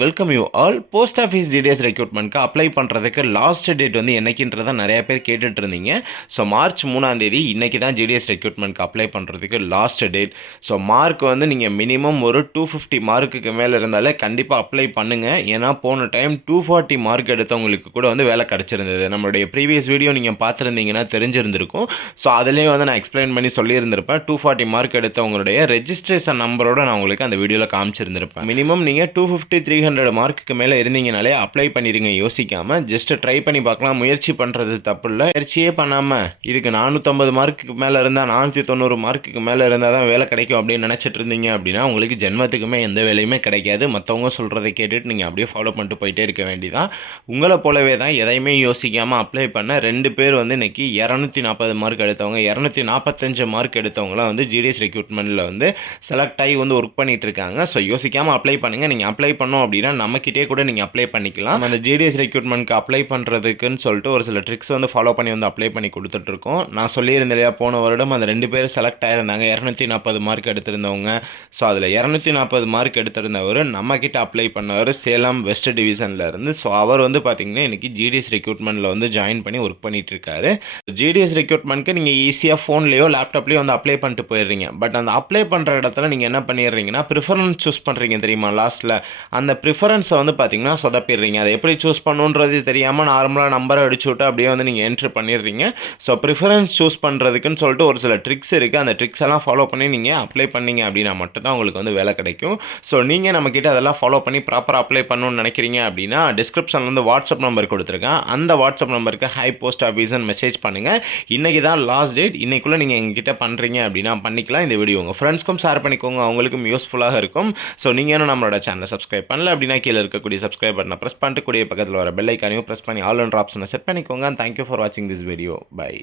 Welcome you all. Post office GDS ரெக்ரூட்மெண்ட்க்கு apply பண்ணுறதுக்கு last date வந்து என்னைக்குன்றத நிறைய பேர் கேட்டுட்டு இருந்தீங்க. ஸோ மார்ச் 3ஆம் தேதி இன்னைக்கு தான் ஜிடிஎஸ் ரெக்ரூட்மெண்ட்க்கு அப்ளை பண்ணுறதுக்கு லாஸ்ட் டேட். ஸோ மார்க் வந்து நீங்கள் மினிமம் ஒரு 250 மார்க்குக்கு மேலே இருந்தாலே கண்டிப்பாக அப்ளை பண்ணுங்கள். ஏன்னா போன டைம் 240 மார்க் எடுத்தவங்களுக்கு கூட வந்து வேலை கிடச்சிருந்தது. நம்மளுடைய ப்ரீவியஸ் வீடியோ நீங்கள் பார்த்துருந்தீங்கன்னா தெரிஞ்சிருந்திருக்கும். ஸோ அதிலே வந்து நான் எக்ஸ்பிளைன் பண்ணி சொல்லியிருந்திருப்பேன். 240 மார்க் எடுத்தவங்களுடைய ரெஜிஸ்ட்ரேஷன் நம்பரோட நான் உங்களுக்கு அந்த வீடியோவில் காமிச்சிருந்திருப்பேன். மினிமம் நீங்கள் 250 300 மார்க்குக்கு மேலே இருந்தீங்கனாலே அப்ளை பண்ணிடுங்க. யோசிக்காமல் ஜஸ்ட் ட்ரை பண்ணி பார்க்கலாம். முயற்சி பண்ணுறது தப்பு இல்லை. முயற்சியே பண்ணாமல் இதுக்கு 450 மார்க்குக்கு மேலே இருந்தால் 490 மார்க்குக்கு மேலே இருந்தால் தான் வேலை கிடைக்கும் அப்படின்னு நினச்சிட்டு இருந்தீங்க அப்படின்னா உங்களுக்கு ஜென்மத்துக்குமே எந்த வேலையுமே கிடைக்காது. மற்றவங்க சொல்கிறத கேட்டுட்டு நீங்கள் அப்படியே ஃபாலோ பண்ணிட்டு போயிட்டே இருக்க வேண்டியதான். உங்களை போலவே தான் எதையுமே யோசிக்காமல் அப்ளை பண்ண 2 பேர் வந்து இன்றைக்கி 240 மார்க் எடுத்தவங்க, 245 மார்க் எடுத்தவங்களாம் வந்து ஜிடிஎஸ் ரெக்ரூட்மெண்ட்டில் வந்து செலக்ட் ஆகி வந்து ஒர்க் பண்ணிட்டு இருக்காங்க. ஸோ யோசிக்காமல் அப்ளை பண்ணுங்கள். நீங்கள் அப்ளை பண்ணோம் அப்படின்னா நம்மக்கிட்டே கூட நீங்கள் அப்ளை பண்ணிக்கலாம். அந்த ஜிடிஎஸ் ரெக்ரூட்மெண்ட்க்கு அப்ளை பண்ணுறதுக்குன்னு சொல்லிட்டு ஒரு சில ட்ரிக்ஸ் வந்து ஃபாலோ பண்ணி வந்து அப்ளை பண்ணி கொடுத்துட்ருக்கோம். நான் சொல்லியிருந்தேன் இல்லையா, போன வருடம் அந்த 2 பேர் செலக்ட் ஆகியிருந்தாங்க. 240 மார்க் எடுத்திருந்தவங்க. ஸோ அதில் 240 மார்க் எடுத்திருந்தவர் நம்மக்கிட்ட அப்ளை பண்ணவர் சேலம் வெஸ்ட் டிவிஷனில் இருந்து. ஸோ அவர் வந்து பார்த்தீங்கன்னா இன்றைக்கி ஜிடிஎஸ் ரெக்ரூட்மெண்ட்டில் வந்து ஜாயின் பண்ணி ஒர்க் பண்ணிட்டு இருக்காரு. ஜிடிஎஸ் ரெக்ரூட்மெண்ட்க்கு நீங்கள் ஈஸியாக ஃபோன்லேயோ லேப்டாப்லேயோ வந்து அப்ளை பண்ணிட்டு போயிடுறீங்க. பட் அந்த அப்ளை பண்ணுற இடத்துல நீங்கள் என்ன பண்ணிடுறீங்கன்னா ப்ரிஃபரன்ஸ் சூஸ் பண்ணுறீங்க தெரியுமா லாஸ்ட்டில். அந்த ப்ரிஃபரன்ஸை வந்து பார்த்தீங்கன்னா சொதப்பிடுறீங்க. அதை எப்படி சூஸ் பண்ணுன்றது தெரியாமல் நார்மலாக நம்பரை அடிச்சு விட்டு அப்படியே வந்து நீங்கள் என்ட்ரு பண்ணிடுறீங்க. ஸோ ப்ரிஃபரன்ஸ் சூஸ் பண்ணுறதுக்குன்னு சொல்லிட்டு ஒரு சில ட்ரிக்ஸ் இருக்குது. அந்த ட்ரிக்ஸ் எல்லாம் ஃபாலோ பண்ணி நீங்கள் அப்ளை பண்ணீங்க அப்படின்னா மட்டும்தான் உங்களுக்கு வந்து வேலை கிடைக்கும். ஸோ நீங்கள் நம்மக்கிட்ட அதெல்லாம் ஃபாலோ பண்ணி ப்ராப்பராக அப்ளை பண்ணணும்னு நினைக்கிறீங்க அப்படின்னா டிஸ்கிரிப்ஷனில் வந்து வாட்ஸ்அப் நம்பர் கொடுத்துருக்கேன். அந்த வாட்ஸ்அப் நம்பருக்கு ஹை போஸ்ட் ஆஃபீஸ்ன்னு மெசேஜ் பண்ணுங்கள். இன்றைக்கி தான் லாஸ்ட் டேட். இன்றைக்குள்ளே நீங்கள் எங்ககிட்ட பண்ணுறீங்க அப்படின்னா பண்ணிக்கலாம். இந்த வீடியோ உங்கள் ஃப்ரெண்ட்ஸ்க்கும் ஷேர் பண்ணிக்கோங்க, அவங்களுக்கும் யூஸ்ஃபுல்லாக இருக்கும். ஸோ நீங்கள் இன்னும் நம்மளோட சேனலை சப்ஸ்கிரைப் பண்ணல அப்படின்னா கீழே இருக்கக்கூடிய சப்ஸ்கிரைப் பட்டனை ப்ரெஸ் பண்ணிட்டு கூடிய பக்கத்தில் வர பெல் ஐக்கானையும் ப்ரெஸ் பண்ணி ஆல் என்ற ஆப்ஷனை செட் பண்ணிக்கோங்க. தேங்க்யூ ஃபார் வாட்சிங் திஸ் வீடியோ. பை.